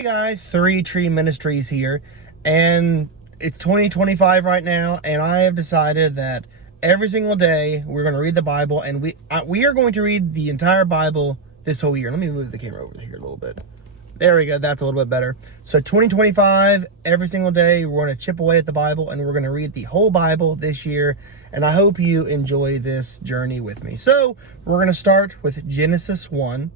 Hey guys, Three Tree Ministries here, and it's 2025 right now, and I have decided that every single day we're going to read the Bible, and we are going to read the entire Bible this whole year. Let me move the camera over here a little bit. There we go, that's a little bit better. So 2025, every single day we're going to chip away at the Bible, and we're going to read the whole Bible this year, and I hope you enjoy this journey with me. So we're going to start with Genesis 1.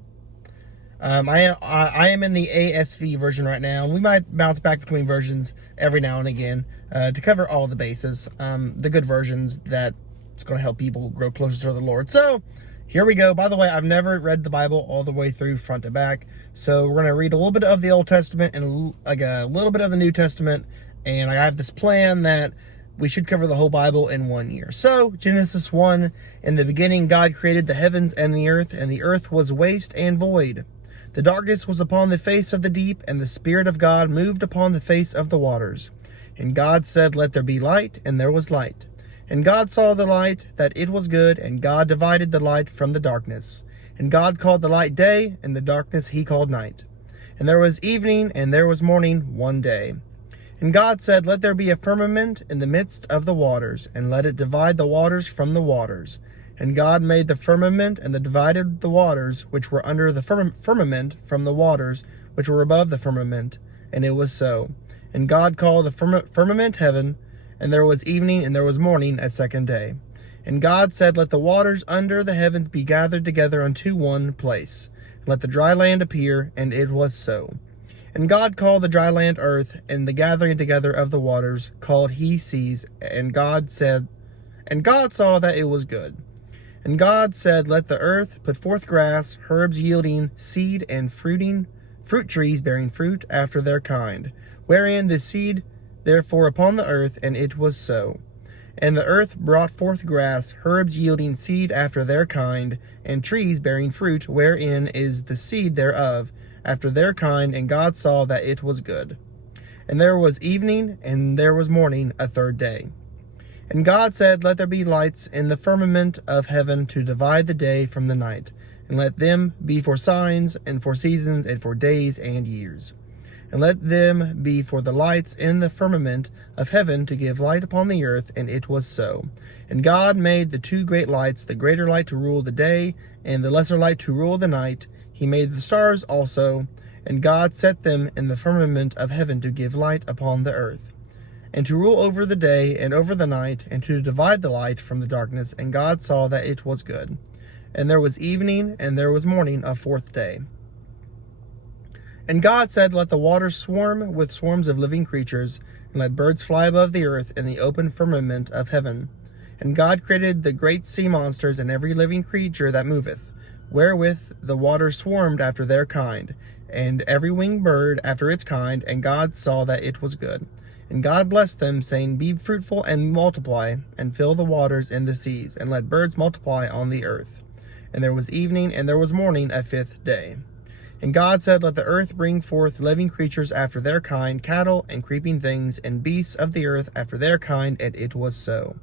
I am in the ASV version right now, and we might bounce back between versions every now and again to cover all the bases, the good versions that's going to help people grow closer to the Lord. So here we go. By the way, I've never read the Bible all the way through front to back, so we're going to read a little bit of the Old Testament and like a little bit of the New Testament, and I have this plan that we should cover the whole Bible in 1 year. So Genesis 1, in the beginning God created the heavens and the earth was waste and void. The darkness was upon the face of the deep, and the Spirit of God moved upon the face of the waters. And God said, "Let there be light," and there was light. And God saw the light, that it was good, and God divided the light from the darkness. And God called the light day, and the darkness he called night. And there was evening, and there was morning, one day. And God said, "Let there be a firmament in the midst of the waters, and let it divide the waters from the waters." And God made the firmament, and divided the waters which were under the firmament from the waters which were above the firmament. And it was so. And God called the firmament heaven. And there was evening, and there was morning, a second day. And God said, "Let the waters under the heavens be gathered together unto one place, and let the dry land appear." And it was so. And God called the dry land earth, and the gathering together of the waters called he seas. And God saw that it was good. And God said, "Let the earth put forth grass, herbs yielding seed, and fruit trees bearing fruit after their kind, wherein the seed therefore upon the earth." And it was so. And the earth brought forth grass, herbs yielding seed after their kind, and trees bearing fruit, wherein is the seed thereof, after their kind. And God saw that it was good. And there was evening, and there was morning, a third day. And God said, "Let there be lights in the firmament of heaven to divide the day from the night, and let them be for signs, and for seasons, and for days and years. And let them be for the lights in the firmament of heaven to give light upon the earth." And it was so. And God made the two great lights, the greater light to rule the day, and the lesser light to rule the night. He made the stars also, and God set them in the firmament of heaven to give light upon the earth, and to rule over the day and over the night, and to divide the light from the darkness. And God saw that it was good. And there was evening, and there was morning, a fourth day. And God said, "Let the waters swarm with swarms of living creatures, and let birds fly above the earth in the open firmament of heaven." And God created the great sea monsters, and every living creature that moveth, wherewith the waters swarmed after their kind, and every winged bird after its kind. And God saw that it was good. And God blessed them, saying, "Be fruitful and multiply, and fill the waters in the seas, and let birds multiply on the earth." And there was evening, and there was morning, a fifth day. And God said, "Let the earth bring forth living creatures after their kind, cattle, and creeping things, and beasts of the earth after their kind." And it was so.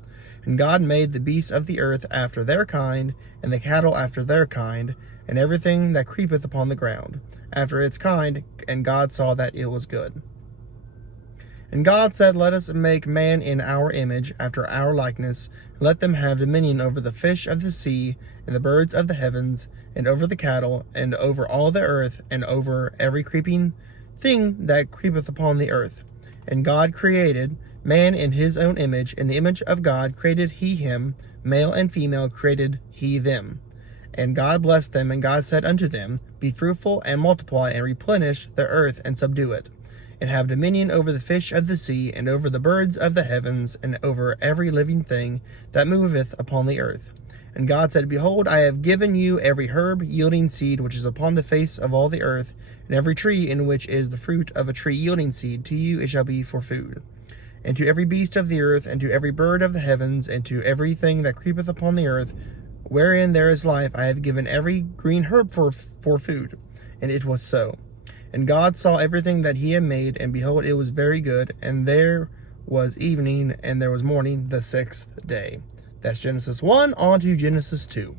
And God made the beasts of the earth after their kind, and the cattle after their kind, and everything that creepeth upon the ground after its kind. And God saw that it was good. And God said, "Let us make man in our image, after our likeness, and let them have dominion over the fish of the sea, and the birds of the heavens, and over the cattle, and over all the earth, and over every creeping thing that creepeth upon the earth." And God created man in his own image. In the image of God created he him, male and female created he them. And God blessed them, and God said unto them, "Be fruitful, and multiply, and replenish the earth, and subdue it, and have dominion over the fish of the sea, and over the birds of the heavens, and over every living thing that moveth upon the earth." And God said, "Behold, I have given you every herb yielding seed which is upon the face of all the earth, and every tree in which is the fruit of a tree yielding seed. To you it shall be for food. And to every beast of the earth, and to every bird of the heavens, and to everything that creepeth upon the earth, wherein there is life, I have given every green herb for food." And it was so. And God saw everything that he had made, and behold, it was very good. And there was evening, and there was morning, the sixth day. That's Genesis 1, on to Genesis 2.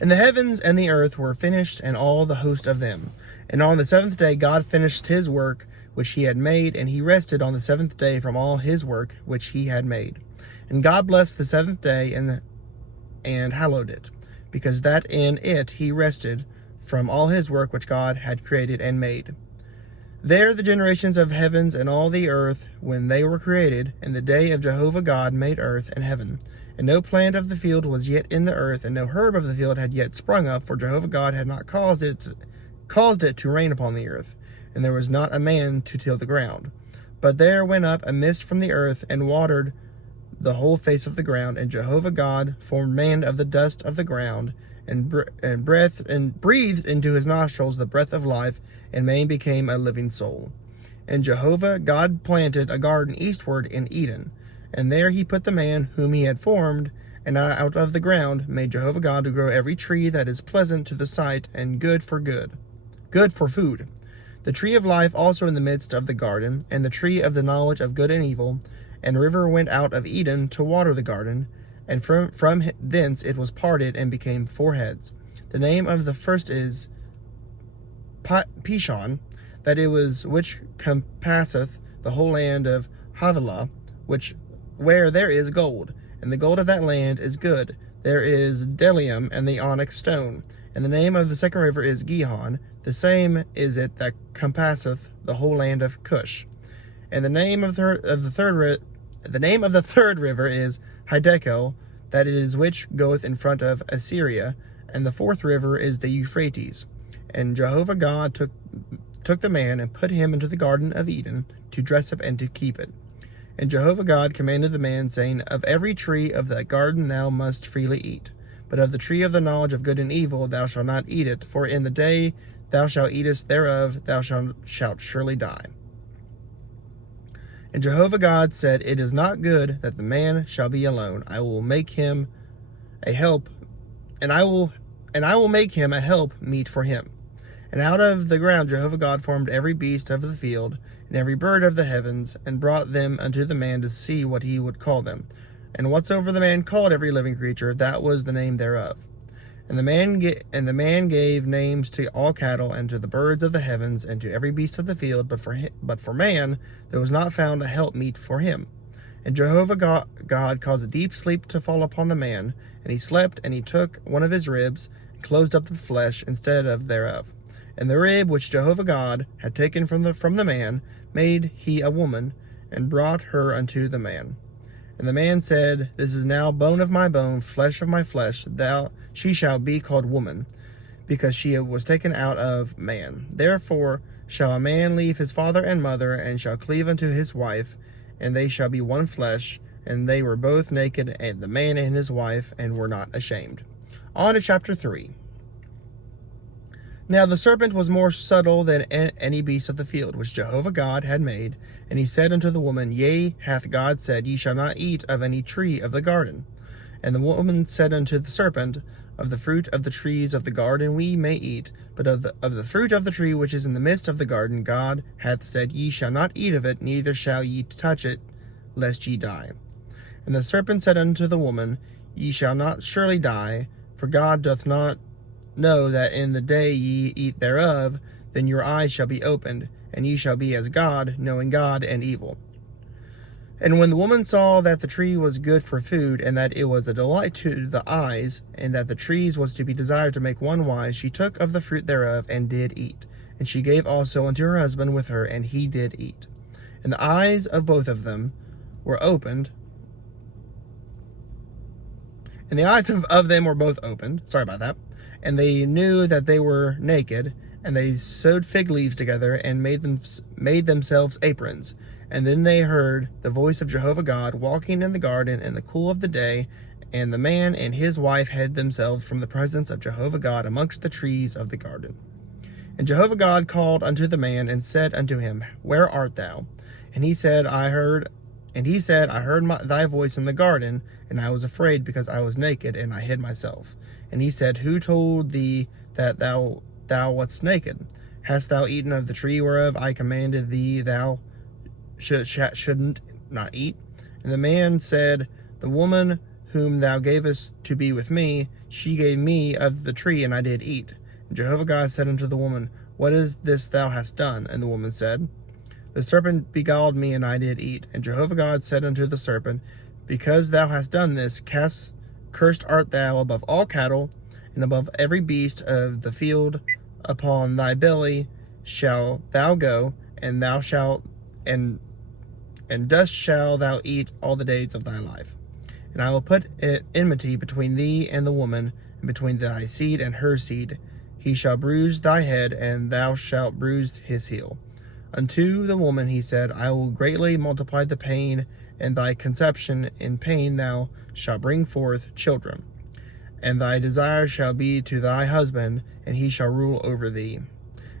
And the heavens and the earth were finished, and all the host of them. And on the seventh day God finished his work which he had made, and he rested on the seventh day from all his work which he had made. And God blessed the seventh day and hallowed it, because that in it he rested from all his work which God had created and made. There the generations of heavens and all the earth, when they were created, in the day of Jehovah God made earth and heaven. And no plant of the field was yet in the earth, and no herb of the field had yet sprung up, for Jehovah God had not caused it to rain upon the earth, and there was not a man to till the ground. But there went up a mist from the earth, and watered the whole face of the ground. And Jehovah God formed man of the dust of the ground, and breathed into his nostrils the breath of life, and man became a living soul. And Jehovah God planted a garden eastward in Eden, and there he put the man whom he had formed. And out of the ground made Jehovah God to grow every tree that is pleasant to the sight, and good for food. The tree of life also in the midst of the garden, and the tree of the knowledge of good and evil. And a river went out of Eden to water the garden, and from thence it was parted and became 4 heads. The name of the first is Pishon, that it was which compasseth the whole land of Havilah, where there is gold, and the gold of that land is good. There is bdellium and the onyx stone. And the name of the second river is Gihon, the same is it that compasseth the whole land of Cush. And the name of the third river is Hiddekel, that it is which goeth in front of Assyria. And the fourth river is the Euphrates. And Jehovah God took the man and put him into the garden of Eden to dress it and to keep it. And Jehovah God commanded the man, saying, Of every tree of that garden thou must freely eat, but of the tree of the knowledge of good and evil thou shalt not eat it, for in the day thou shalt eatest thereof thou shalt surely die. And Jehovah God said, It is not good that the man shall be alone. I will make him a help, and I will make him a help meet for him. And out of the ground Jehovah God formed every beast of the field, and every bird of the heavens, and brought them unto the man to see what he would call them. And whatsoever the man called every living creature, that was the name thereof. And the man gave names to all cattle, and to the birds of the heavens, and to every beast of the field. But for man there was not found a helpmeet for him. And Jehovah God caused a deep sleep to fall upon the man, and he slept, and he took one of his ribs, and closed up the flesh instead of thereof. And the rib which Jehovah God had taken from the man made he a woman, and brought her unto the man. And the man said, This is now bone of my bone, flesh of my flesh. She shall be called woman, because she was taken out of man. Therefore shall a man leave his father and mother, and shall cleave unto his wife, and they shall be one flesh. And they were both naked, and the man and his wife, and were not ashamed. On to chapter 3. Now the serpent was more subtle than any beast of the field, which Jehovah God had made. And he said unto the woman, Yea, hath God said, Ye shall not eat of any tree of the garden? And the woman said unto the serpent, Of the fruit of the trees of the garden we may eat, but of the fruit of the tree which is in the midst of the garden God hath said, Ye shall not eat of it, neither shall ye touch it, lest ye die. And the serpent said unto the woman, Ye shall not surely die, for God doth not know that in the day ye eat thereof, then your eyes shall be opened, and ye shall be as God, knowing God and evil. And when the woman saw that the tree was good for food, and that it was a delight to the eyes, and that the trees was to be desired to make one wise, she took of the fruit thereof, and did eat. And she gave also unto her husband with her, and he did eat. And the eyes of both of them were opened, and the eyes of them were both opened. Sorry about that. And they knew that they were naked, and they sewed fig leaves together, and made themselves aprons. And then they heard the voice of Jehovah God walking in the garden in the cool of the day, and the man and his wife hid themselves from the presence of Jehovah God amongst the trees of the garden. And Jehovah God called unto the man, and said unto him, Where art thou? And he said, I heard thy voice in the garden, and I was afraid, because I was naked, and I hid myself. And he said, Who told thee that thou wast naked? Hast thou eaten of the tree whereof I commanded thee thou shouldn't not eat? And the man said, The woman whom thou gavest to be with me, she gave me of the tree, and I did eat. And Jehovah God said unto the woman, What is this thou hast done? And the woman said, The serpent beguiled me, and I did eat. And Jehovah God said unto the serpent, Because thou hast done this, cursed art thou above all cattle, and above every beast of the field. Upon thy belly shall thou go, and thou shalt and dust shall thou eat all the days of thy life. And I will put enmity between thee and the woman, and between thy seed and her seed. He shall bruise thy head, and thou shalt bruise his heel. Unto the woman he said, I will greatly multiply the pain, and thy conception. In pain thou shalt bring forth children. And thy desire shall be to thy husband, and he shall rule over thee.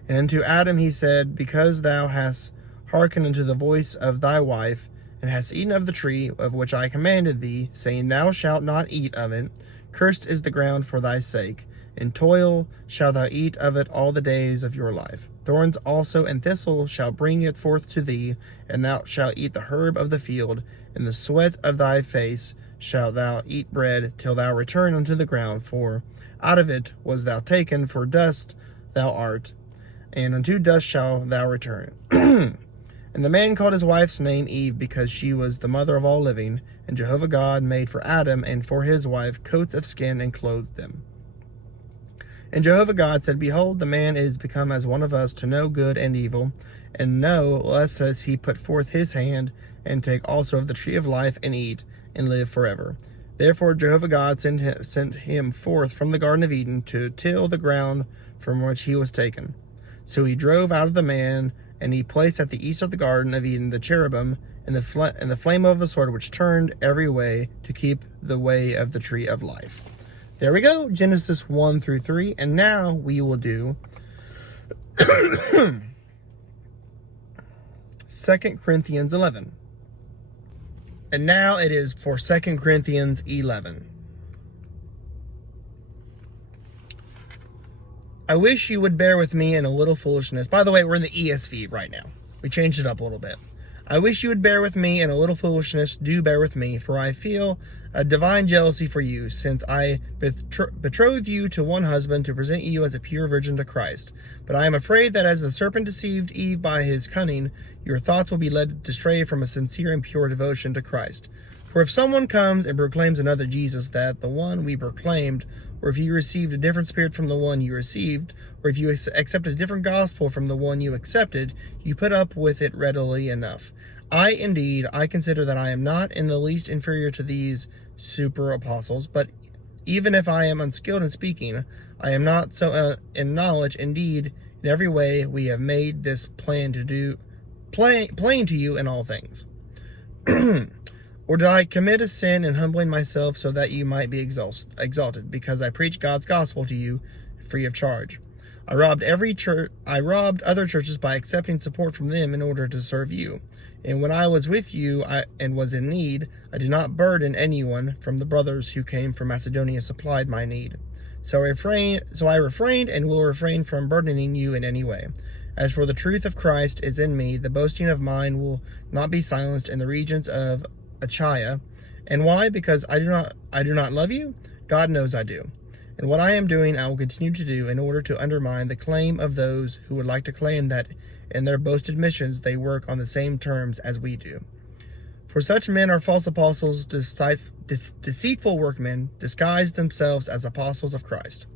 And unto Adam he said, Because thou hast hearkened unto the voice of thy wife, and hast eaten of the tree of which I commanded thee, saying, Thou shalt not eat of it, cursed is the ground for thy sake. In toil shalt thou eat of it all the days of your life. Thorns also and thistles shall bring it forth to thee, and thou shalt eat the herb of the field. In the sweat of thy face shalt thou eat bread, till thou return unto the ground, for out of it was thou taken, for dust thou art, and unto dust shalt thou return. And the man called his wife's name Eve, because she was the mother of all living. And Jehovah God made for Adam and for his wife coats of skin, and clothed them. And Jehovah God said, Behold, the man is become as one of us, to know good and evil. And know, lest he put forth his hand, and take also of the tree of life, and eat, and live forever. Therefore Jehovah God sent him forth from the Garden of Eden, to till the ground from which he was taken. So he drove out of the man, and he placed at the east of the Garden of Eden the cherubim, and the flame of the sword, which turned every way, to keep the way of the tree of life. There we go, Genesis 1 through 3. And now we will do 2 Corinthians 11. And now it is for 2 Corinthians 11. I wish you would bear with me in a little foolishness. By the way, we're in the ESV right now. We changed it up a little bit. I wish you would bear with me in a little foolishness. Do bear with me, for I feel a divine jealousy for you, since I betroth you to one husband, to present you as a pure virgin to Christ. But I am afraid that as the serpent deceived Eve by his cunning, your thoughts will be led astray from a sincere and pure devotion to Christ. For if someone comes and proclaims another Jesus than the one we proclaimed, or if you received a different spirit from the one you received, or if you accepted a different gospel from the one you accepted, you put up with it readily enough. I consider that I am not in the least inferior to these super apostles, but even if I am unskilled in speaking, I am not so in knowledge. Indeed, in every way we have made this plain to you in all things. Or did I commit a sin in humbling myself so that you might be exalted, because I preach God's gospel to you free of charge? I robbed other churches by accepting support from them in order to serve you. And when I was with you and was in need, I did not burden anyone from the brothers who came from Macedonia supplied my need. So I refrained and will refrain from burdening you in any way. As for the truth of Christ is in me, the boasting of mine will not be silenced in the regions of Achaia. And why? Because I do not love you? God knows I do. And what I am doing, I will continue to do in order to undermine the claim of those who would like to claim that in their boasted missions they work on the same terms as we do. For such men are false apostles, deceitful workmen, disguised themselves as apostles of Christ.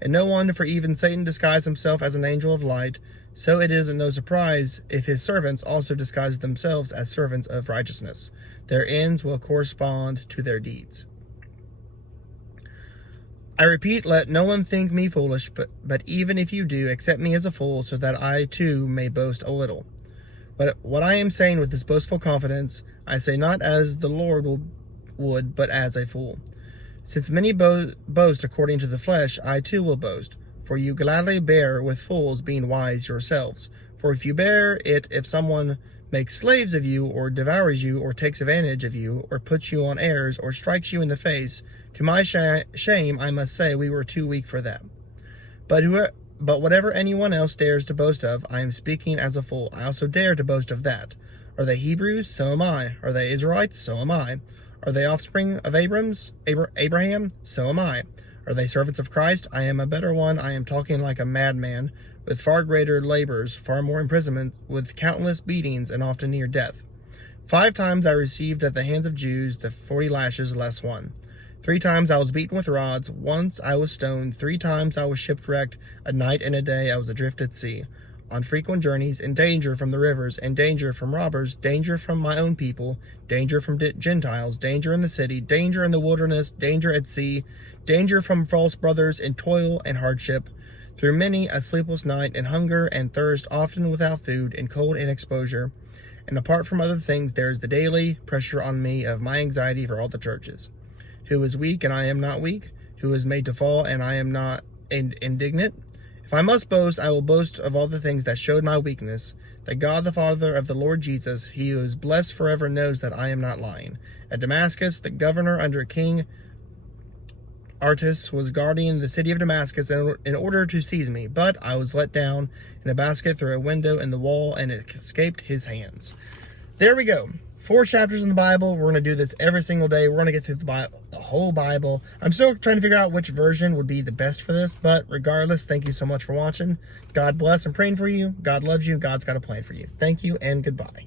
And no wonder, for even Satan disguised himself as an angel of light. So it is no surprise if his servants also disguise themselves as servants of righteousness. Their ends will correspond to their deeds. I repeat, let no one think me foolish, but even if you do, accept me as a fool, so that I too may boast a little. But what I am saying with this boastful confidence, I say not as the Lord would, but as a fool. Since many boast according to the flesh, I too will boast. For you gladly bear with fools, being wise yourselves. For if you bear it, if someone makes slaves of you, or devours you, or takes advantage of you, or puts you on airs, or strikes you in the face, to my shame I must say we were too weak for that. But whatever anyone else dares to boast of, I am speaking as a fool. I also dare to boast of that. Are they Hebrews? So am I. Are they Israelites? So am I. Are they offspring of Abraham? So am I. Are they servants of Christ? I am a better one. I am talking like a madman. with far greater labors, far more imprisonment, with countless beatings, and often near death. 5 times I received at the hands of Jews the 40 lashes less one. 3 times I was beaten with rods. Once I was stoned. 3 times I was shipwrecked. A night and a day I was adrift at sea, on frequent journeys, in danger from the rivers, and danger from robbers, danger from my own people, danger from Gentiles, danger in the city, danger in the wilderness, danger at sea, danger from false brothers, in toil and hardship, through many a sleepless night, and hunger and thirst, often without food, and cold and exposure. And apart from other things, there is the daily pressure on me of my anxiety for all the churches. Who is weak and I am not weak? Who is made to fall and I am not indignant? If I must boast, I will boast of all the things that showed my weakness. That God the Father of the Lord Jesus, he who is blessed forever, knows that I am not lying. At Damascus, the governor under King Aretas was guarding the city of Damascus in order to seize me, but I was let down in a basket through a window in the wall, and it escaped his hands. There we go. 4 chapters in the Bible. We're going to do this every single day. We're going to get through the whole Bible. I'm still trying to figure out which version would be the best for this, but regardless, thank you so much for watching. God bless. I'm praying for you. God loves you. God's got a plan for you. Thank you and goodbye.